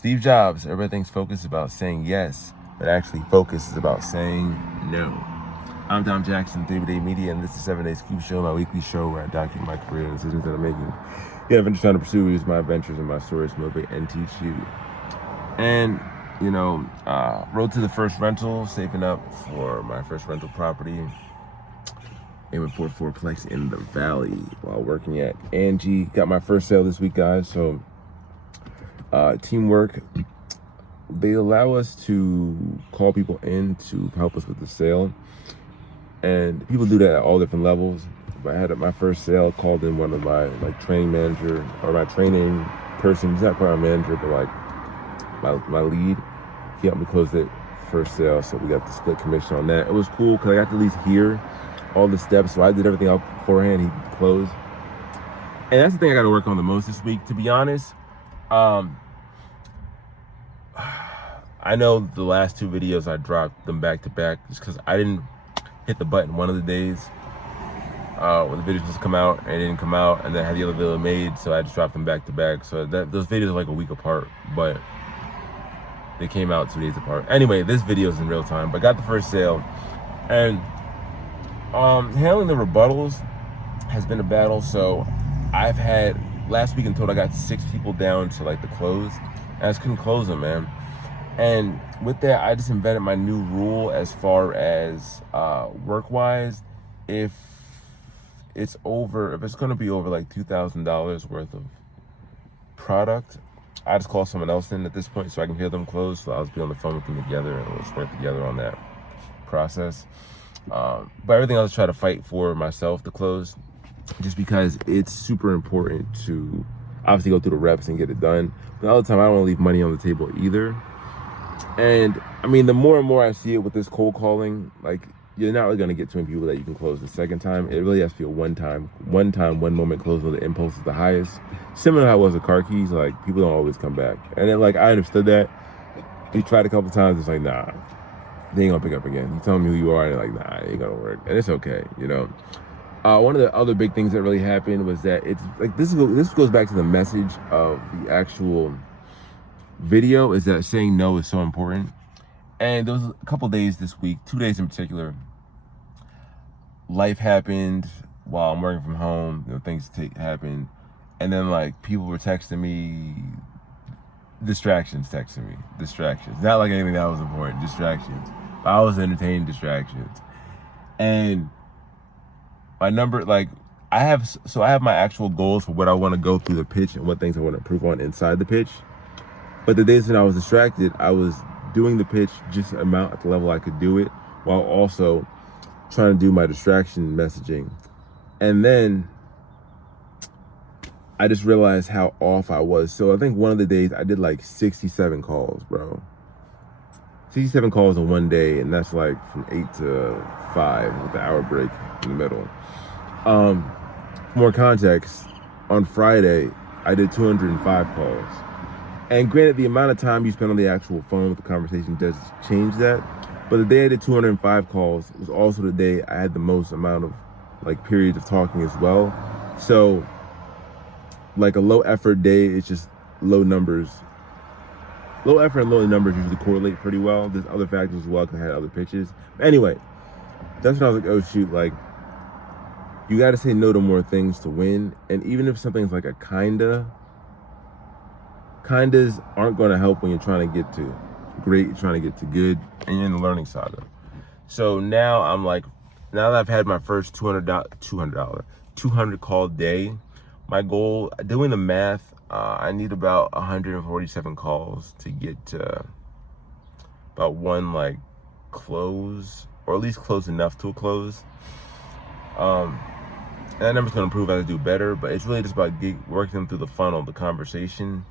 Steve Jobs, everybody thinks focus is about saying yes, but actually focus is about saying no. I'm Dom Jackson, 3-Day Media, and this is 7 Day Scoop Show, my weekly show where I document my career and decisions that I'm making. The adventures trying to pursue is my adventures and my stories to motivate and teach you. And, road to the first rental, saving up for my first rental property. Aiming for a fourplex in the Valley while working at Angie. Got my first sale this week, guys, so teamwork. They allow us to call people in to help us with the sale, and people do that at all different levels. But I had my first sale, called in one of my training manager or my training person. He's not quite my manager, but my lead. He helped me close the first sale, so we got the split commission on that. It was cool because I got to at least hear all the steps. So I did everything out beforehand. He closed, and that's the thing I got to work on the most this week, to be honest. I know the last two videos I dropped them back to back just because I didn't hit the button one of the days when the videos just come out, and it didn't come out, and then I had the other video made, so I just dropped them back to back. So those videos are like a week apart, but they came out 2 days apart. Anyway, this video is in real time, but got the first sale, and handling the rebuttals has been a battle. So I've had last week in total, I got 6 people down to the close, and I just couldn't close them, man. And with that, I just invented my new rule as far as work-wise. If it's going to be over $2,000 worth of product, I just call someone else in at this point so I can hear them close. So I'll just be on the phone with them together, and we'll just work together on that process. But everything else, I try to fight for myself to close, just because it's super important to obviously go through the reps and get it done. But all the time, I don't want to leave money on the table either. And I mean, the more and more I see it with this cold calling, you're not really going to get too many people that you can close the second time. It really has to be a one moment close where the impulse is the highest. Similar to how it was with car keys, people don't always come back. And then I understood that. We tried a couple times, it's nah, they ain't gonna pick up again. You tell me who you are, and they're nah, it ain't gonna work. And it's okay, One of the other big things that really happened was that it's this goes back to the message of the actual video, is that saying no is so important. And there was a couple days this week, 2 days in particular, life happened while I'm working from home. Things happened, and then people were texting me, distractions. Not anything that was important, distractions. I was entertaining distractions, and my number, I have my actual goals for what I want to go through the pitch and what things I want to improve on inside the pitch. But the days that I was distracted, I was doing the pitch just amount at the level I could do it, while also trying to do my distraction messaging. And then I just realized how off I was. So I think one of the days I did 67 calls, bro. 67 calls in one day, and that's from 8 to 5 with the hour break in the middle. For more context, on Friday, I did 205 calls. And granted, the amount of time you spend on the actual phone with the conversation does change that. But the day I did 205 calls was also the day I had the most amount of periods of talking as well. So a low effort day, it's just low numbers. Low effort and low numbers usually correlate pretty well. There's other factors as well because I had other pitches. But anyway, that's when I was oh shoot, you got to say no to more things to win. And even if something's a kindas aren't going to help when you're trying to get to great, you're trying to get to good, and you're in the learning saga. So now I'm now that I've had my first $200 call day, my goal, doing the math, I need about 147 calls to get to about one close, or at least close enough to a close. And that number's going to improve as I do better, but it's really just about working them through the funnel, the conversation.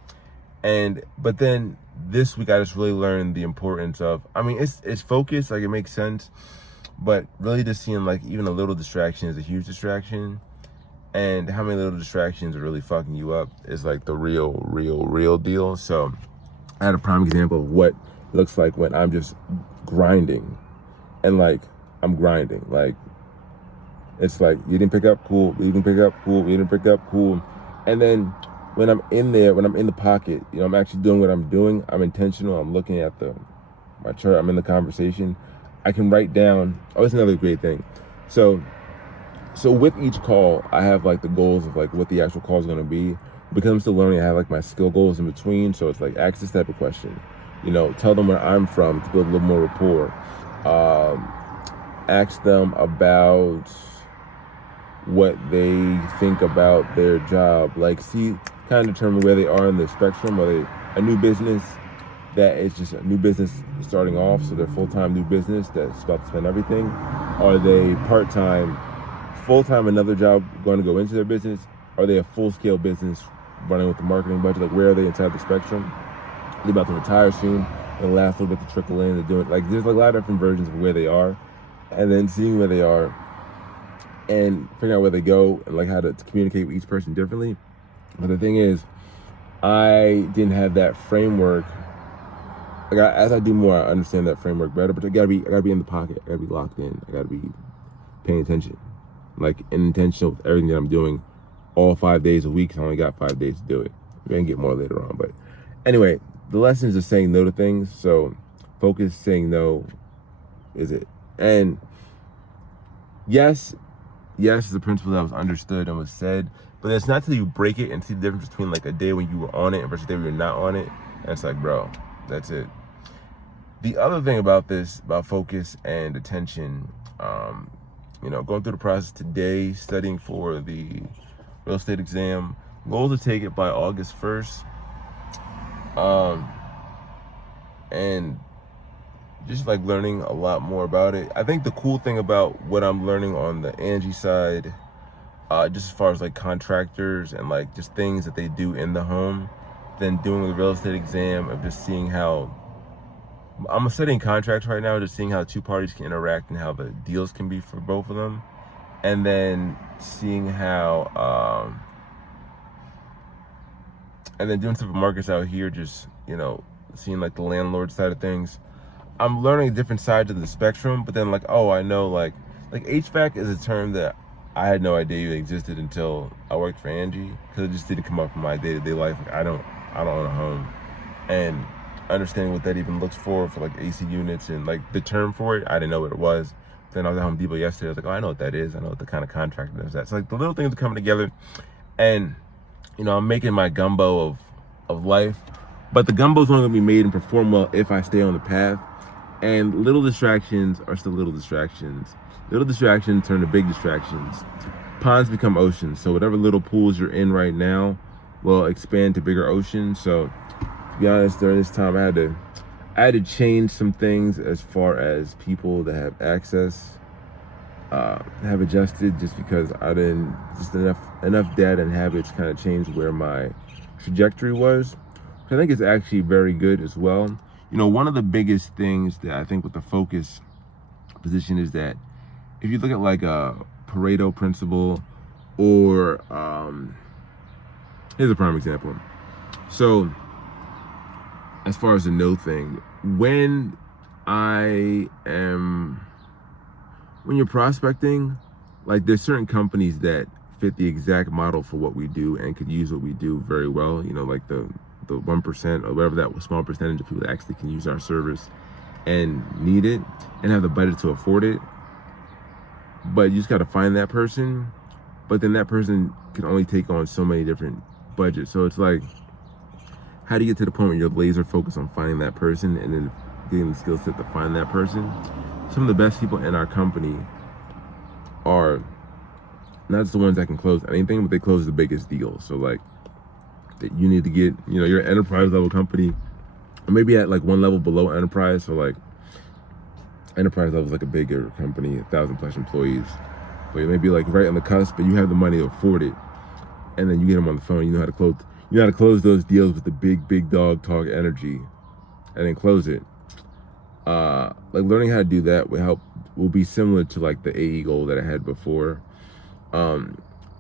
But then this week I just really learned the importance of, it's focus, it makes sense, but really just seeing even a little distraction is a huge distraction, and how many little distractions are really fucking you up is the real deal. So I had a prime example of what it looks like when I'm just grinding, and I'm grinding, it's you didn't pick up, cool, you didn't pick up, cool, you didn't pick up, cool. And then when I'm in there, when I'm in the pocket, you know, I'm actually doing what I'm doing. I'm intentional. I'm looking at my chart. I'm in the conversation. I can write down. Oh, it's another great thing. So with each call, I have like the goals of like what the actual call is going to be. Because I'm still learning, I have like my skill goals in between. So it's like, ask this type of question, you know, tell them where I'm from to build a little more rapport. Ask them about what they think about their job. Like, see, kind of determine where they are in the spectrum. Are they a new business that is just a new business starting off, so they're full-time new business that's about to spend everything? Are they part-time, full-time another job going to go into their business? Are they a full-scale business running with the marketing budget? Like, where are they inside the spectrum? They're about to retire soon, and the last little bit to trickle in. They're doing, like, there's a lot of different versions of where they are, and then seeing where they are and figuring out where they go and like how to communicate with each person differently. But the thing is, I didn't have that framework. Like, as I do more, I understand that framework better. But I gotta be in the pocket. I gotta be locked in. I gotta be paying attention, like intentional with everything that I'm doing, all 5 days a week. I only got 5 days to do it. We're gonna get more later on. But anyway, the lessons are saying no to things. So focus, saying no is it. And yes, it's a principle that was understood and was said, but it's not till you break it and see the difference between like a day when you were on it versus a day when you're not on it. And it's like, bro, that's it. The other thing about this, about focus and attention, you know, going through the process today, studying for the real estate exam, goal to take it by August 1st. And just like learning a lot more about it. I think the cool thing about what I'm learning on the Angie side, just as far as like contractors and like just things that they do in the home, then doing the real estate exam, of just seeing how I'm studying contracts right now, just seeing how two parties can interact and how the deals can be for both of them, and then seeing how and then doing some markets out here, just, you know, seeing like the landlord side of things. I'm learning different sides of the spectrum, but then like, oh, I know like HVAC is a term that I had no idea even existed until I worked for Angie, because it just didn't come up in my day-to-day life. Like, I don't own a home, and understanding what that even looks for like AC units and like the term for it, I didn't know what it was. Then I was at Home Depot yesterday. I was like, oh, I know what that is. I know what the kind of contractor does that. So like the little things are coming together, and you know, I'm making my gumbo of life, but the gumbo's only gonna be made and perform well if I stay on the path. And little distractions are still little distractions. Little distractions turn to big distractions. Ponds become oceans. So whatever little pools you're in right now will expand to bigger oceans. So to be honest, during this time, I had to change some things as far as people that have access have adjusted, just because I didn't, just enough data and habits kind of changed where my trajectory was. I think it's actually very good as well. You know, one of the biggest things that I think with the focus position is that if you look at like a Pareto principle, or here's a prime example. So as far as the no thing, when you're prospecting, like there's certain companies that fit the exact model for what we do and could use what we do very well. You know, like the 1% or whatever, that small percentage of people that actually can use our service and need it and have the budget to afford it. But you just got to find that person. But then that person can only take on so many different budgets. So it's like, how do you get to the point where you're laser focused on finding that person and then getting the skill set to find that person? Some of the best people in our company are not just the ones that can close anything, but they close the biggest deals. So like, that you need to get, you know, you're an enterprise level company, or maybe at like one level below enterprise. So like enterprise level is like a bigger company, 1,000+ employees, but maybe like right on the cusp, but you have the money to afford it, and then you get them on the phone. You know how to close those deals with the big dog talk energy, and then close it. Like learning how to do that will be similar to like the AE goal that I had before.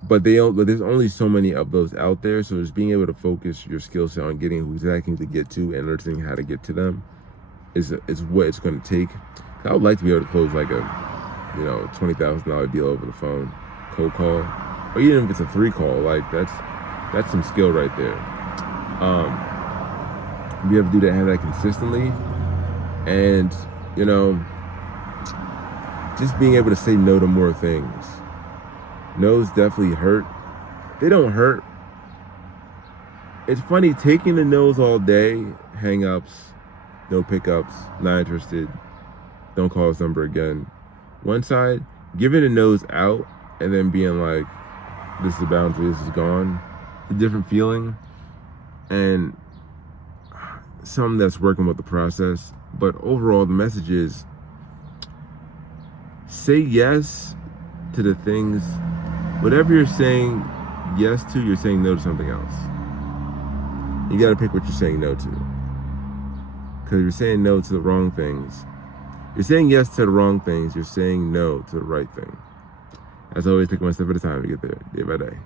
But there's only so many of those out there. So just being able to focus your skill set on getting who exactly to get to and understanding how to get to them is what it's going to take. I would like to be able to close like a, you know, $20,000 deal over the phone, cold call, or even if it's a 3 call, like that's That's some skill right there. You have to have that consistently, and you know, just being able to say no to more things. No's definitely hurt. They don't hurt. It's funny, taking the no's all day, hang-ups, no pickups, not interested, don't call this number again. One side, giving the no's out and then being like, this is a boundary, this is gone. It's a different feeling, and some that's working with the process. But overall, the message is, say yes to the things, whatever you're saying yes to, you're saying no to something else. You gotta pick what you're saying no to. Because you're saying no to the wrong things. You're saying yes to the wrong things, you're saying no to the right thing. As always, take one step at a time to get there, day by day.